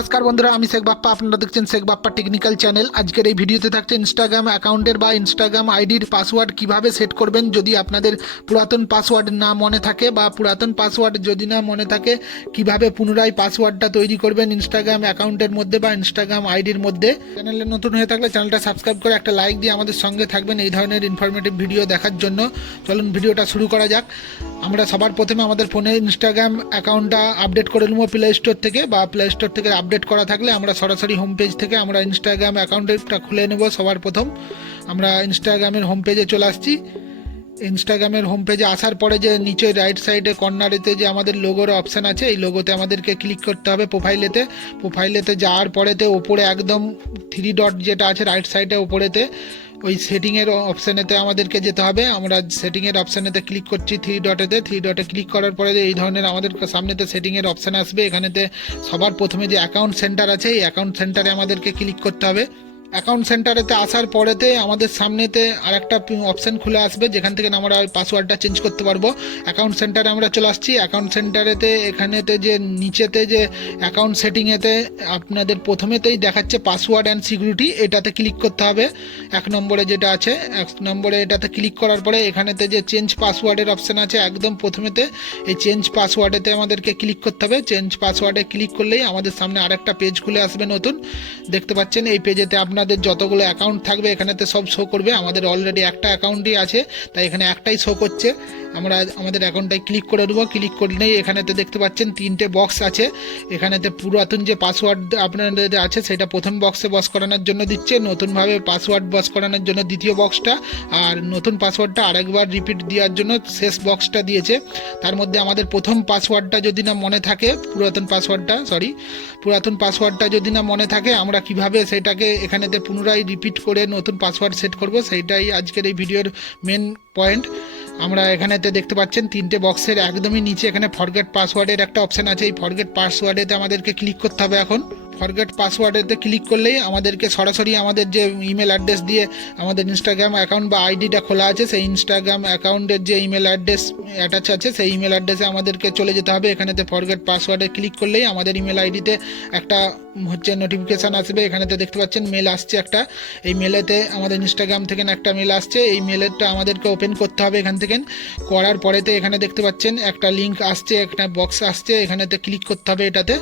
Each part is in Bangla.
नमस्कार बंधुरा आमी शेख बाप्पा आपनारा देखছেন शेख बाप्पा टेक्निकल चैनल। आजकेर এই ভিডিওতে থাকছে ইনস্টাগ্রাম অ্যাকাউন্টের বা ইনস্টাগ্রাম আইডির পাসওয়ার্ড কিভাবে সেট করবেন যদি আপনাদের পুরাতন পাসওয়ার্ড না মনে থাকে বা পুরাতন পাসওয়ার্ড যদি না মনে থাকে কিভাবে পুনরায় পাসওয়ার্ডটা তৈরি করবেন ইনস্টাগ্রাম অ্যাকাউন্টের মধ্যে বা ইনস্টাগ্রাম আইডির মধ্যে। চ্যানেলে নতুন হয়ে থাকলে চ্যানেলটা সাবস্ক্রাইব করে একটা লাইক দিয়ে আমাদের সঙ্গে থাকবেন এই ধরনের ইনফরমেটিভ ভিডিও দেখার জন্য। চলুন ভিডিওটা শুরু করা যাক। আমরা সবার প্রথমে আমাদের ফোনে ইনস্টাগ্রাম অ্যাকাউন্টটা আপডেট করে নেব প্লে স্টোর থেকে, বা প্লে স্টোর থেকে আপডেট করা থাকলে আমরা সরাসরি হোম পেজ থেকে আমরা ইনস্টাগ্রাম অ্যাকাউন্টটা খুলে নেব। সবার প্রথম আমরা ইনস্টাগ্রামের হোম পেজে চলে আসছি। ইনস্টাগ্রামের হোম পেজে আসার পরে যে নিচে রাইট সাইডে কর্নারেতে যে আমাদের লোগোর অপশান আছে এই লোগোতে আমাদেরকে ক্লিক করতে হবে। প্রোফাইলেতে যাওয়ার পরেতে ওপরে একদম 3 ডট যেটা আছে রাইট সাইডে ওপরেতে ওই সেটিংয়ের অপশানেতে আমাদেরকে যেতে হবে। আমরা সেটিংয়ের অপশানেতে ক্লিক করছি 3 ডটে ক্লিক করার পরে এই ধরনের আমাদের সামনেতে সেটিংয়ের অপশান আসবে। এখানেতে সবার প্রথমে যে অ্যাকাউন্ট সেন্টার আছে এই অ্যাকাউন্ট সেন্টারে আমাদেরকে ক্লিক করতে হবে। অ্যাকাউন্ট সেন্টারেতে আসার পরেতে আমাদের সামনেতে আরেকটা অপশান খুলে আসবে যেখান থেকে আমরা ওই পাসওয়ার্ডটা চেঞ্জ করতে পারবো। অ্যাকাউন্ট সেন্টারে আমরা চলে আসছি। অ্যাকাউন্ট সেন্টারেতে এখানেতে যে নিচেতে যে অ্যাকাউন্ট সেটিংয়েতে আপনাদের প্রথমেতেই দেখাচ্ছে পাসওয়ার্ড অ্যান্ড সিকিউরিটি, এটাতে ক্লিক করতে হবে। 1 নম্বরে যেটা আছে 1 নম্বরে এটাতে ক্লিক করার পরে এখানেতে যে চেঞ্জ পাসওয়ার্ডের অপশান আছে একদম প্রথমেতে এই চেঞ্জ পাসওয়ার্ডেতে আমাদেরকে ক্লিক করতে হবে। চেঞ্জ পাসওয়ার্ডে ক্লিক করলেই আমাদের সামনে আরেকটা পেজ খুলে আসবে নতুন। দেখতে পাচ্ছেন এই পেজেতে আপনাদের যতগুলো অ্যাকাউন্ট থাকবে এখানেতে সব শো করবে। আমাদের অলরেডি একটা অ্যাকাউন্টই আছে তাই এখানে একটাই শো করছে। আমরা আমাদের অ্যাকাউন্টটায় ক্লিক করে দেবো। ক্লিক করলেই এখানেতে দেখতে পাচ্ছেন 3টে বক্স আছে। এখানেতে পুরাতন যে পাসওয়ার্ড আপনাদের আছে সেটা প্রথম বক্সে বস করানোর জন্য দিচ্ছে, নতুনভাবে পাসওয়ার্ড বস করানোর জন্য দ্বিতীয় বক্সটা, আর নতুন পাসওয়ার্ডটা আরেকবার রিপিট দেওয়ার জন্য শেষ বক্সটা দিয়েছে। তার মধ্যে আমাদের প্রথম পাসওয়ার্ডটা যদি না মনে থাকে পুরাতন পাসওয়ার্ডটা যদি না মনে থাকে আমরা কিভাবে সেটাকে এখানেতে পুনরায় রিপিট করে নতুন পাসওয়ার্ড সেট করব সেইটাই আজকের এই ভিডিওর মেন পয়েন্ট। আমরা এখানেতে দেখতে পাচ্ছেন 3টে বক্সের একদমই নিচে এখানে ফরগেট পাসওয়ার্ডের একটা অপশান আছে। এই ফরগেট পাসওয়ার্ডেতে আমাদেরকে ক্লিক করতে হবে। এখন ফরগেট পাসওয়ার্ডেতে ক্লিক করলেই আমাদেরকে সরাসরি আমাদের যে ইমেল অ্যাড্রেস দিয়ে আমাদের ইনস্টাগ্রাম অ্যাকাউন্ট বা আইডিটা খোলা আছে সেই ইনস্টাগ্রাম অ্যাকাউন্টের যে ইমেল অ্যাড্রেস অ্যাটাচ আছে সেই ইমেল অ্যাড্রেসে আমাদেরকে চলে যেতে হবে। এখানেতে ফরগেট পাসওয়ার্ডে ক্লিক করলেই আমাদের ইমেল আইডিতে একটা নোটিফিকেশান আসবে। এখানেতে দেখতে পাচ্ছেন মেল আসছে একটা। এই মেলেতে আমাদের ইনস্টাগ্রাম থেকে একটা মেল আসছে। এই মেলেরটা আমাদেরকে ওপেন করতে হবে। এখান থেকে করার পরেতে এখানে দেখতে পাচ্ছেন একটা লিঙ্ক আসছে, একটা বক্স আসছে, এখানেতে ক্লিক করতে হবে। এটাতে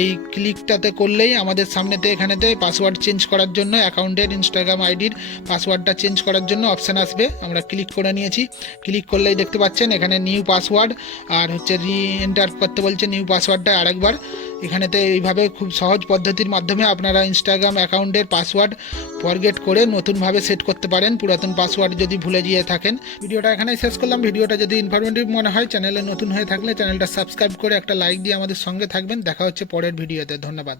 এই ক্লিকটাতে করলেই আমাদের সামনেতে এখানেতে পাসওয়ার্ড চেঞ্জ করার জন্য অ্যাকাউন্টের ইনস্টাগ্রাম আইডির পাসওয়ার্ডটা চেঞ্জ করার জন্য অপশান আসবে। আমরা ক্লিক করে নিয়েছি। ক্লিক করলেই দেখতে পাচ্ছেন এখানে নিউ পাসওয়ার্ড আর রি এন্টার করতে বলছে নিউ পাসওয়ার্ডটা আরেকবার। এখানেতে এইভাবে খুব সহজ পদ্ধতির মাধ্যমে আপনারা ইনস্টাগ্রাম অ্যাকাউন্টের পাসওয়ার্ড ফরগেট করে নতুনভাবে সেট করতে পারেন পুরাতন পাসওয়ার্ড যদি ভুলে গিয়ে থাকেন। ভিডিওটা এখানেই শেষ করলাম। ভিডিওটা যদি ইনফরমেটিভ মনে হয় চ্যানেলে নতুন হয়ে থাকলে চ্যানেলটা সাবস্ক্রাইব করে একটা লাইক দিয়ে আমাদের সঙ্গে থাকবেন। দেখা হচ্ছে পরের ভিডিওতে। ধন্যবাদ।